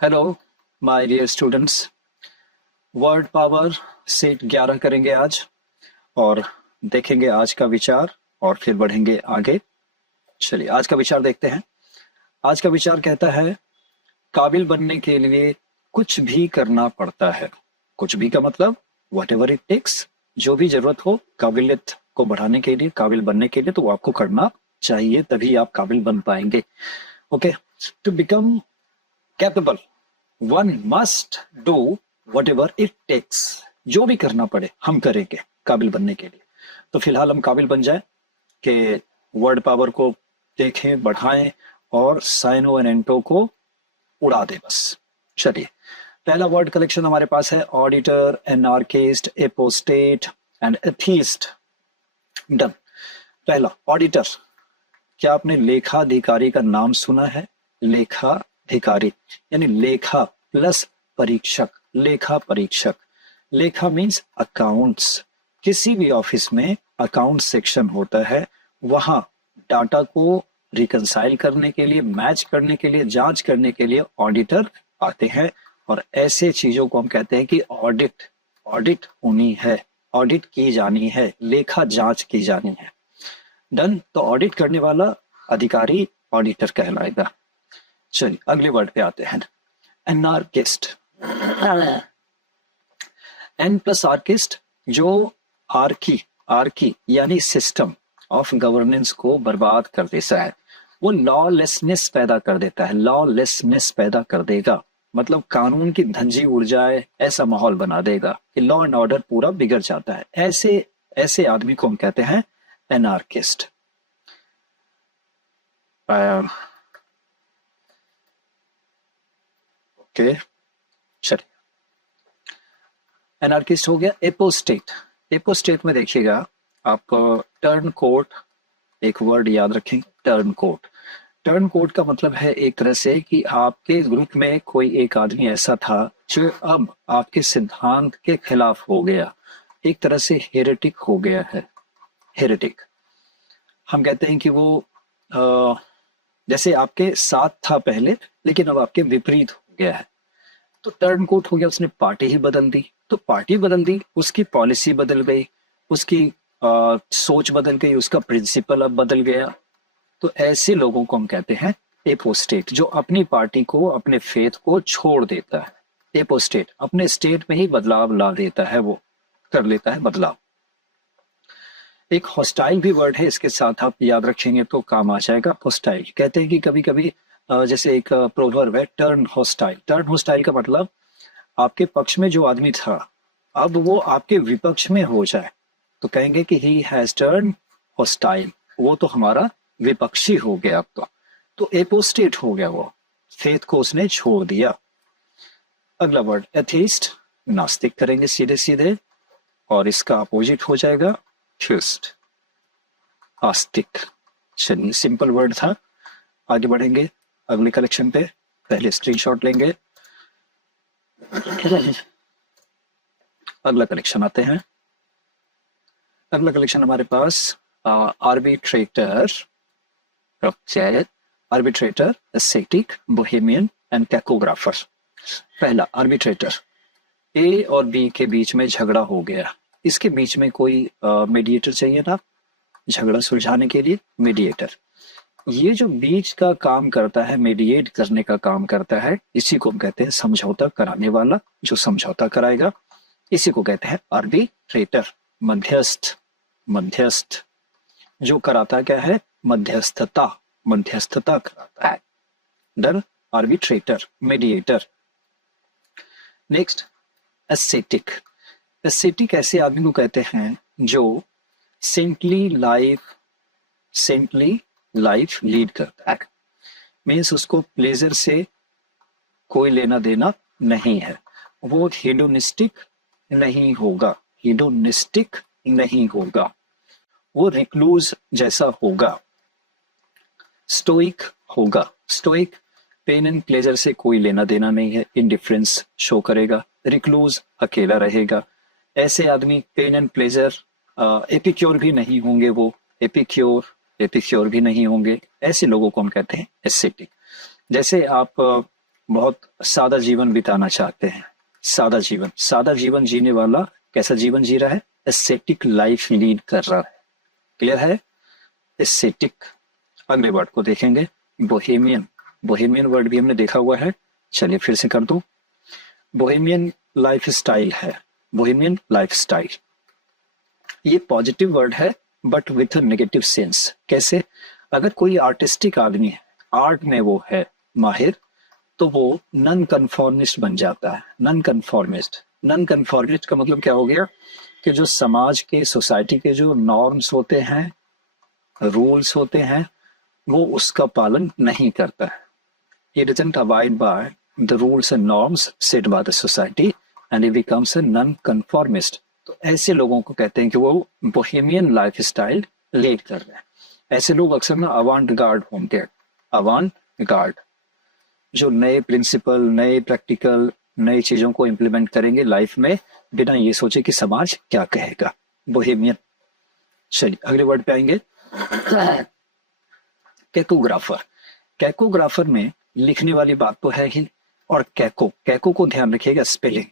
Hello my dear students. Word power set 11 करेंगे आज और देखेंगे आज का विचार और फिर बढ़ेंगे आगे। चलिए आज का विचार देखते हैं। आज का विचार कहता है काबिल बनने के लिए कुछ भी करना पड़ता है। कुछ भी का मतलब वट एवर इट टेक्स, जो भी जरूरत हो काबिलियत को बढ़ाने के लिए, काबिल बनने के लिए, तो वो आपको करना चाहिए, तभी आप काबिल बन पाएंगे। Okay, to become capable one must do whatever it takes. जो भी करना पड़े हम करेंगे काबिल बनने के लिए। तो फिलहाल हम काबिल बन जाए कि वर्ड पावर को देखें, बढ़ाएं और साइनो एंड एंटो को उड़ा दे बस। चलिए पहला वर्ड कलेक्शन हमारे पास है auditor, anarchist, apostate and atheist. Done. पहला ऑडिटर। क्या आपने लेखाधिकारी का नाम सुना है? लेखाधिकारी यानी लेखा प्लस परीक्षक, लेखा परीक्षक। लेखा मीन्स अकाउंट्स। किसी भी ऑफिस में अकाउंट सेक्शन होता है, वहां डाटा को रिकंसाइल करने के लिए, मैच करने के लिए, जांच करने के लिए ऑडिटर आते हैं और ऐसे चीजों को हम कहते हैं कि ऑडिट ऑडिट होनी है, ऑडिट की जानी है, लेखा जांच की जानी है। डन। तो ऑडिट करने वाला अधिकारी ऑडिटर कहलाएगा। चलिए अगले वर्ड पे आते हैं, एनार्किस्ट। एन प्लस आर्किस्ट, जो आर्की यानी सिस्टम ऑफ गवर्नेंस को बर्बाद कर देता है, वो लॉलेसनेस पैदा कर देता है, लॉलेसनेस पैदा कर देगा, मतलब कानून की धंजी उड़ जाए ऐसा माहौल बना देगा कि लॉ एंड ऑर्डर पूरा बिगड़ जाता है। ऐसे आदमी को हम कहते हैं एनार्किस्ट। ओके चलिए, एनार्किस्ट हो गया। एपोस्टेट। एपोस्टेट में देखिएगा आप, टर्न कोर्ट, एक वर्ड याद रखें, टर्न कोर्ट। टर्न कोर्ट का मतलब है एक तरह से कि आपके ग्रुप में कोई एक आदमी ऐसा था जो अब आपके सिद्धांत के खिलाफ हो गया, एक तरह से हेरेटिक हो गया है। हेरेटिक हम कहते हैं कि वो जैसे आपके साथ था पहले लेकिन अब आपके विपरीत हो गया है, तो टर्न कोट हो गया, उसने पार्टी ही बदल दी। तो पार्टी बदल दी, उसकी पॉलिसी बदल गई, उसकी सोच बदल गई, उसका प्रिंसिपल अब बदल गया। तो ऐसे लोगों को हम कहते हैं एपोस्टेट, जो अपनी पार्टी को, अपने फेथ को छोड़ देता है। एपोस्टेट अपने स्टेट में ही बदलाव ला देता है, वो कर लेता है बदलाव। एक हॉस्टाइल भी वर्ड है, इसके साथ आप याद रखेंगे तो काम आ जाएगा। हॉस्टाइल कहते हैं कि कभी कभी जैसे एक प्रोवर्ब है, टर्न हॉस्टाइल। टर्न हॉस्टाइल का मतलब आपके पक्ष में जो आदमी था अब वो आपके विपक्ष में हो जाए, तो कहेंगे कि ही हैज टर्न हॉस्टाइल, वो तो हमारा विपक्षी हो गया अब तो एपोस्टेट हो गया, वो फेथ को उसने छोड़ दिया। अगला वर्ड एथीस्ट, नास्तिक करेंगे सीधे सीधे, और इसका अपोजिट हो जाएगा थ्यूस्ट, आस्तिक। चलिए सिंपल वर्ड था, आगे बढ़ेंगे अगले कलेक्शन पे। पहले स्क्रीनशॉट लेंगे, अगला कलेक्शन आते हैं। अगला कलेक्शन हमारे पास arbitrator, arbitrator, aesthetic, bohemian and cacographer. पहला आर्बिट्रेटर, ए और बी के बीच में झगड़ा हो गया, इसके बीच में कोई मीडिएटर चाहिए था झगड़ा सुलझाने के लिए, मीडिएटर। ये जो बीच का काम करता है, मीडिएट करने का काम करता है, इसी को हम कहते हैं समझौता कराने वाला, जो समझौता कराएगा इसी को कहते हैं आर्बिट्रेटर। मध्यस्थ, मध्यस्थ जो कराता क्या है, मध्यस्थता, मध्यस्थता कराता है। डर arbitrator, mediator. Next aesthetic. Aesthetic ऐसे आदमी को कहते हैं जो सेंटली लाइफ लीड करता है, मीन्स उसको प्लेजर से कोई लेना देना नहीं है, वो हेडोनिस्टिक नहीं होगा, हेडोनिस्टिक नहीं होगा, वो रिक्लूज जैसा होगा, स्टोइक होगा। स्टोइक पेन एंड प्लेजर से कोई लेना देना नहीं है, इंडिफरेंस शो करेगा। रिक्लूज अकेला रहेगा। ऐसे आदमी पेन एंड प्लेजर, एपिक्योर भी नहीं होंगे, वो एपिक्योर भी नहीं होंगे। ऐसे लोगों को हम कहते हैं एस्थेटिक। जैसे आप बहुत सादा जीवन बिताना चाहते हैं। सादा जीवन जीने वाला कैसा जीवन जी रहा है? एस्थेटिक लाइफ लीड कर रहा है। क्लियर है? एस्थेटिक। अगले वर्ड को देखेंगे, बोहेमियन। बोहेमियन वर्ड भी हमने देखा हुआ है, चलिए फिर से कर दूं। बोहेमियन लाइफ स्टाइल है। बोहेमियन लाइफ स्टाइल, ये पॉजिटिव वर्ड है बट विथ नेगेटिव सेंस। कैसे? अगर कोई आर्टिस्टिक आदमी है, आर्ट में वो है माहिर, तो वो नन कन्फॉर्मिस्ट बन जाता है। नन कन्फॉर्मिस्ट, नन कन्फॉर्मिस्ट का मतलब क्या हो गया कि जो समाज के, सोसाइटी के जो नॉर्म्स होते हैं, रूल्स होते हैं, वो उसका पालन नहीं करता है। He doesn't abide by the rules and norms set by the society and he becomes a non-conformist. तो ऐसे लोगों को कहते हैं कि वो बोहेमियन लाइफ स्टाइल लीड कर रहे हैं। ऐसे लोग अक्सर ना अवांट गार्ड होंगे। अवांट गार्ड, जो नए प्रिंसिपल, नए प्रैक्टिकल, नई चीजों को इम्प्लीमेंट करेंगे लाइफ में बिना ये सोचे कि समाज क्या कहेगा। बोहेमियन। चलिए अगले वर्ड पे आएंगे, कैकोग्राफर। कैकोग्राफर में लिखने वाली बात तो है ही, और कैको को ध्यान रखिएगा स्पेलिंग।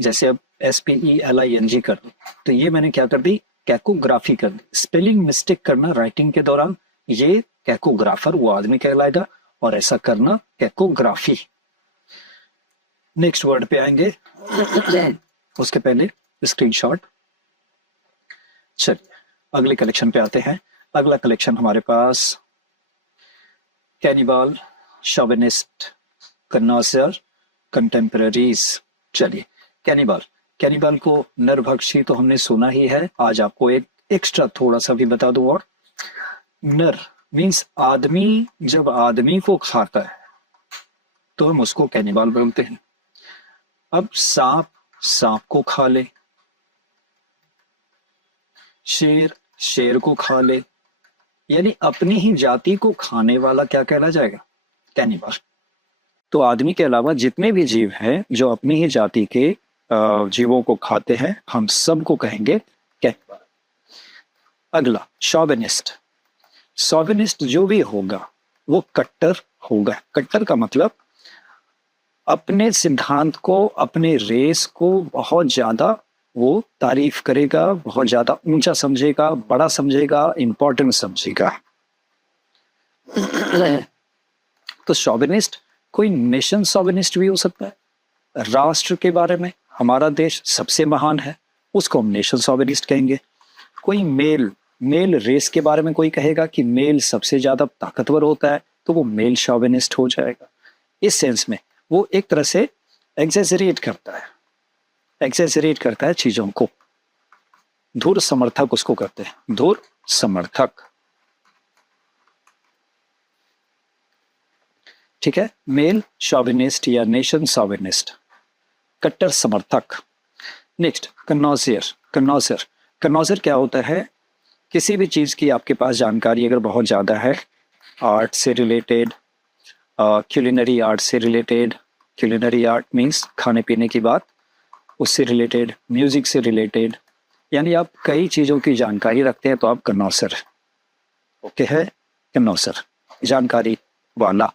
जैसे अब SPELING कर दो, तो ये मैंने क्या कर दी? कैकोग्राफी कर दी। स्पेलिंग मिस्टेक करना राइटिंग के दौरान, ये कैकोग्राफर वो आदमी कहलाएगा, और ऐसा करना कैकोग्राफी। नेक्स्ट वर्ड पे आएंगे, उसके पहले स्क्रीनशॉट। चलिए अगले कलेक्शन पे आते हैं। अगला कलेक्शन हमारे पास कैनिबल, शोविनिस्ट, कन्नौसर, कंटेम्पररीज। चलिए कैनिबल, कैनिबल को नरभक्षी तो हमने सुना ही है, आज आपको एक एक्स्ट्रा थोड़ा सा भी बता दूं। और नर मीन्स आदमी, जब आदमी को खाता है तो हम उसको कैनिबल बोलते हैं। अब सांप सांप को खा ले, शेर शेर को खा ले, यानी अपनी ही जाति को खाने वाला क्या कहला जाएगा? कैनिबल। तो आदमी के अलावा जितने भी जीव हैं जो अपनी ही जाति के जीवों को खाते हैं, हम सबको कहेंगे कैनिबल। अगला शोविनिस्ट। शोविनिस्ट जो भी होगा वो कट्टर होगा। कट्टर का मतलब अपने सिद्धांत को, अपने रेस को बहुत ज्यादा वो तारीफ करेगा, बहुत ज्यादा ऊंचा समझेगा, बड़ा समझेगा, इंपॉर्टेंट समझेगा। तो शोविनिस्ट, कोई नेशन शोविनिस्ट भी हो सकता है। राष्ट्र के बारे में, हमारा देश सबसे महान है, उसको हम नेशन शोविनिस्ट कहेंगे। कोई मेल रेस के बारे में कोई कहेगा कि मेल सबसे ज्यादा ताकतवर होता है, तो वो मेल शोविनिस्ट हो जाएगा। इस सेंस में वो एक तरह से एग्जेजरेट करता है चीजों को। धुर समर्थक उसको कहते हैं, धुर समर्थक। ठीक है, मेल शोविनिस्ट या नेशन शोविनिस्ट, कट्टर समर्थक। नेक्स्ट कन्नौसर क्या होता है? किसी भी चीज की आपके पास जानकारी अगर बहुत ज्यादा है, आर्ट से रिलेटेड, क्यूलिनरी आर्ट से रिलेटेड, क्यूलिनरी आर्ट मीन्स खाने पीने की बात, उससे रिलेटेड, म्यूजिक से रिलेटेड, यानी आप कई चीजों की जानकारी रखते हैं तो आप कन्नौसर। ओके है, कन्नौसर जानकारी वाला।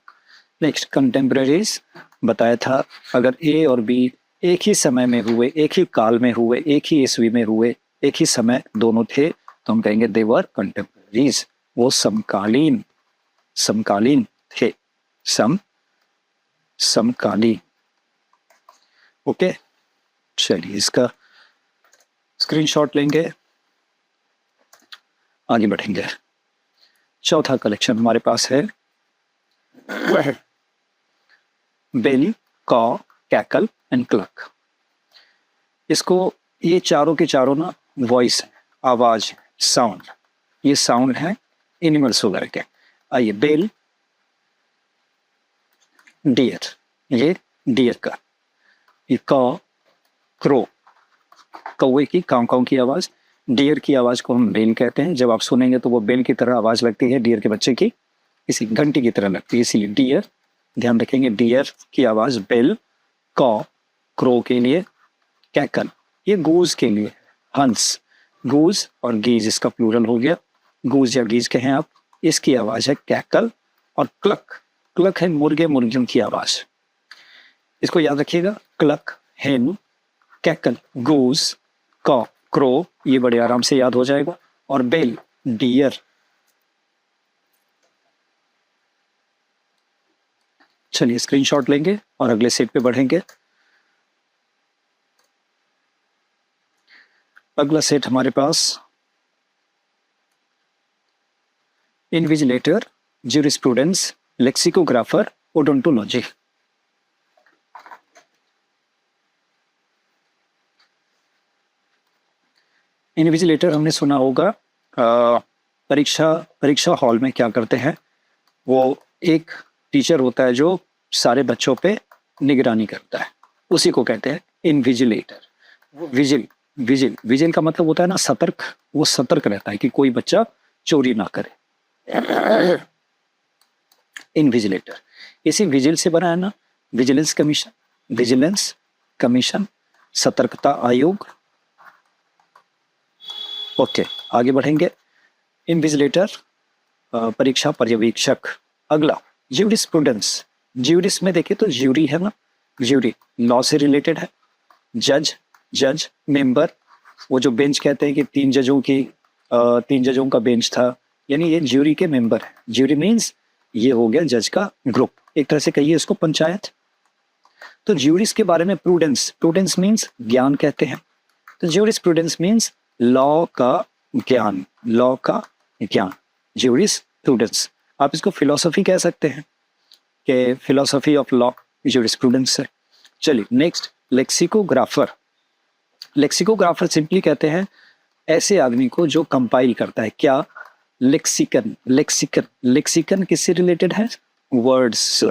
नेक्स्ट कंटेम्पररीज, बताया था अगर ए और बी एक ही समय में हुए, एक ही काल में हुए, एक ही ईस्वी में हुए, एक ही समय दोनों थे, तो हम कहेंगे दे वर कंटेम्पररीज। वो समकालीन थे, समकालीन। ओके, चलिए इसका स्क्रीनशॉट लेंगे, आगे बढ़ेंगे। चौथा कलेक्शन हमारे पास है बेल, कॉ, कैकल एंड क्लक। इसको, ये चारों के चारों ना वॉइस है, आवाज, साउंड। ये साउंड है एनिमल्स वगैरह के। आइए, बेल डियर, ये डियर का। ये कॉ, क्रो, कौवे की काउ काउ की आवाज। डियर की आवाज को हम बेल कहते हैं। जब आप सुनेंगे तो वो बेल की तरह आवाज लगती है, डियर के बच्चे की इसी घंटी की तरह लगती है, इसीलिए डियर। ध्यान रखेंगे, डियर की आवाज बेल। कॉ, क्रो के लिए। कैकल, ये गूज के लिए, हंस। गूज और गीज इसका प्लूरल हो गया, गूज या गीज कहें आप, इसकी आवाज है कैकल। और क्लक है मुर्गे मुर्गियों की आवाज। इसको याद रखिएगा, क्लक हेन, कैकल गूस, कॉक क्रो, ये बड़े आराम से याद हो जाएगा, और बेल डियर। चलिए स्क्रीनशॉट लेंगे और अगले सेट पे बढ़ेंगे। अगला सेट हमारे पास invigilator, jurisprudence, lexicographer, odontology. Invigilator हमने सुना होगा, परीक्षा हॉल में क्या करते हैं, वो एक टीचर होता है जो सारे बच्चों पे निगरानी करता है, उसी को कहते हैं इन्विजिलेटर। वो विजिल का मतलब होता है ना सतर्क, वो सतर्क रहता है कि कोई बच्चा चोरी ना करे। इन्विजिलेटर इसी विजिल से बना है ना, विजिलेंस कमीशन, सतर्कता आयोग। ओके, आगे बढ़ेंगे। इन्विजिलेटर परीक्षा पर्यवेक्षक। अगला ज्यूरिस्प्रूडेंस। ज्यूरिस में देखिए तो ज्यूरी है ना, ज्यूरी लॉ से रिलेटेड है। जज मेंबर, वो जो बेंच कहते हैं कि 3 जजों का बेंच था, यानी ये ज्यूरी के मेंबर है। ज्यूरी मीन्स ये हो गया जज का ग्रुप, एक तरह से कहिए इसको पंचायत। तो ज्यूरिस के बारे में प्रूडेंस मीन्स ज्ञान कहते हैं। तो ज्यूरिस्प्रूडेंस मीन्स लॉ का ज्ञान, ज्यूरिस प्रूडेंस। आप इसको फिलोसफी कह सकते हैं कि फिलोसफी ऑफ लॉ ज्यूरिस्प्रूडेंस है। चलिए नेक्स्ट, लेक्सिकोग्राफर सिंपली कहते हैं ऐसे आदमी को जो कंपाइल करता है। क्या? लेक्सिकन किससे रिलेटेड है? वर्ड्स।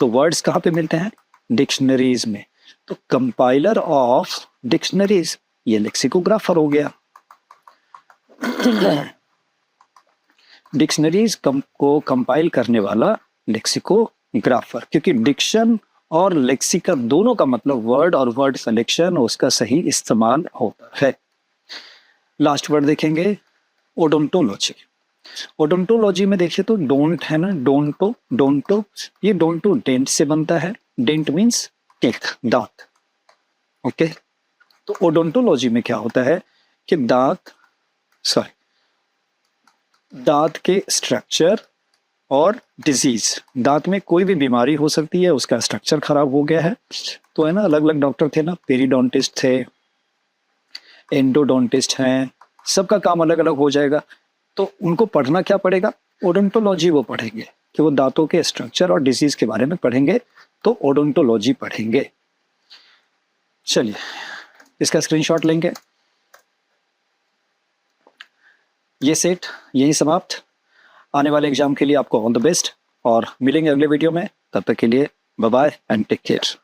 तो वर्ड्स कहाँ पे मिलते हैं? डिक्शनरीज में। तो कंपाइलर ऑफ डिक्शनरीज ये लेक्सिकोग्राफर हो गया। डिक्शनरीज को कंपाइल करने वाला लेक्सिकोग्राफर, क्योंकि डिक्शन और लेक्सिकन दोनों का मतलब वर्ड और वर्ड सिलेक्शन, उसका सही इस्तेमाल होता है। लास्ट वर्ड देखेंगे, ओडोंटोलॉजी। ओडोंटोलॉजी में देखिए तो डोंट है ना, डोंटो, ये डोंटो डेंट से बनता है। डेंट मीन्स टीथ, दांत। ओके, तो ओडोंटोलॉजी में क्या होता है कि दांत के स्ट्रक्चर और डिजीज, दांत में कोई भी बीमारी हो सकती है, उसका स्ट्रक्चर खराब हो गया है तो है ना, अलग अलग डॉक्टर थे ना, पेरिडोंटिस्ट थे, एंडोडोंटिस्ट हैं, सबका काम अलग अलग हो जाएगा। तो उनको पढ़ना क्या पड़ेगा? ओडोंटोलॉजी वो पढ़ेंगे कि वो दांतों के स्ट्रक्चर और डिजीज के बारे में पढ़ेंगे, तो ओडोंटोलॉजी पढ़ेंगे। चलिए इसका स्क्रीनशॉट लेंगे। ये सेट यही समाप्त। आने वाले एग्जाम के लिए आपको ऑल द बेस्ट और मिलेंगे अगले वीडियो में। तब तक के लिए bye bye and take care.